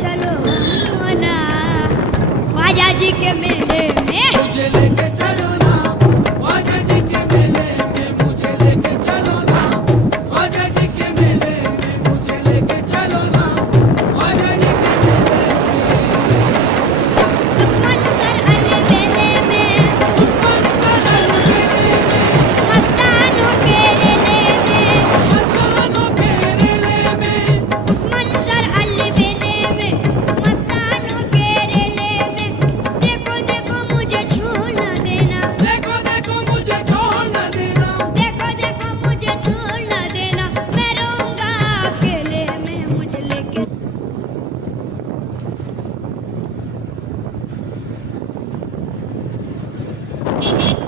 चलो ना ख्वाजा जी के मेले में, मुझे लेके चलो ना ख्वाजा जी के मेले में, मुझे लेके चलो ना ख्वाजा जी के मेले में, मुझे लेके चलो ना ख्वाजा जी के मेले में। उस्मान सर अली मेले में, उस्मान सर अली मेले में, मस्तानों के रेले में, मस्तानों के रेले में, उस्मान सर अली मेले में, मस्तानों के रेले में। देखो देखो मुझे छोड़ न देना, देखो देखो मुझे छोड़ न देना, देखो देखो मुझे छोड़ न देना, मैं रहूंगा अकेले में, मुझे लेके मुझे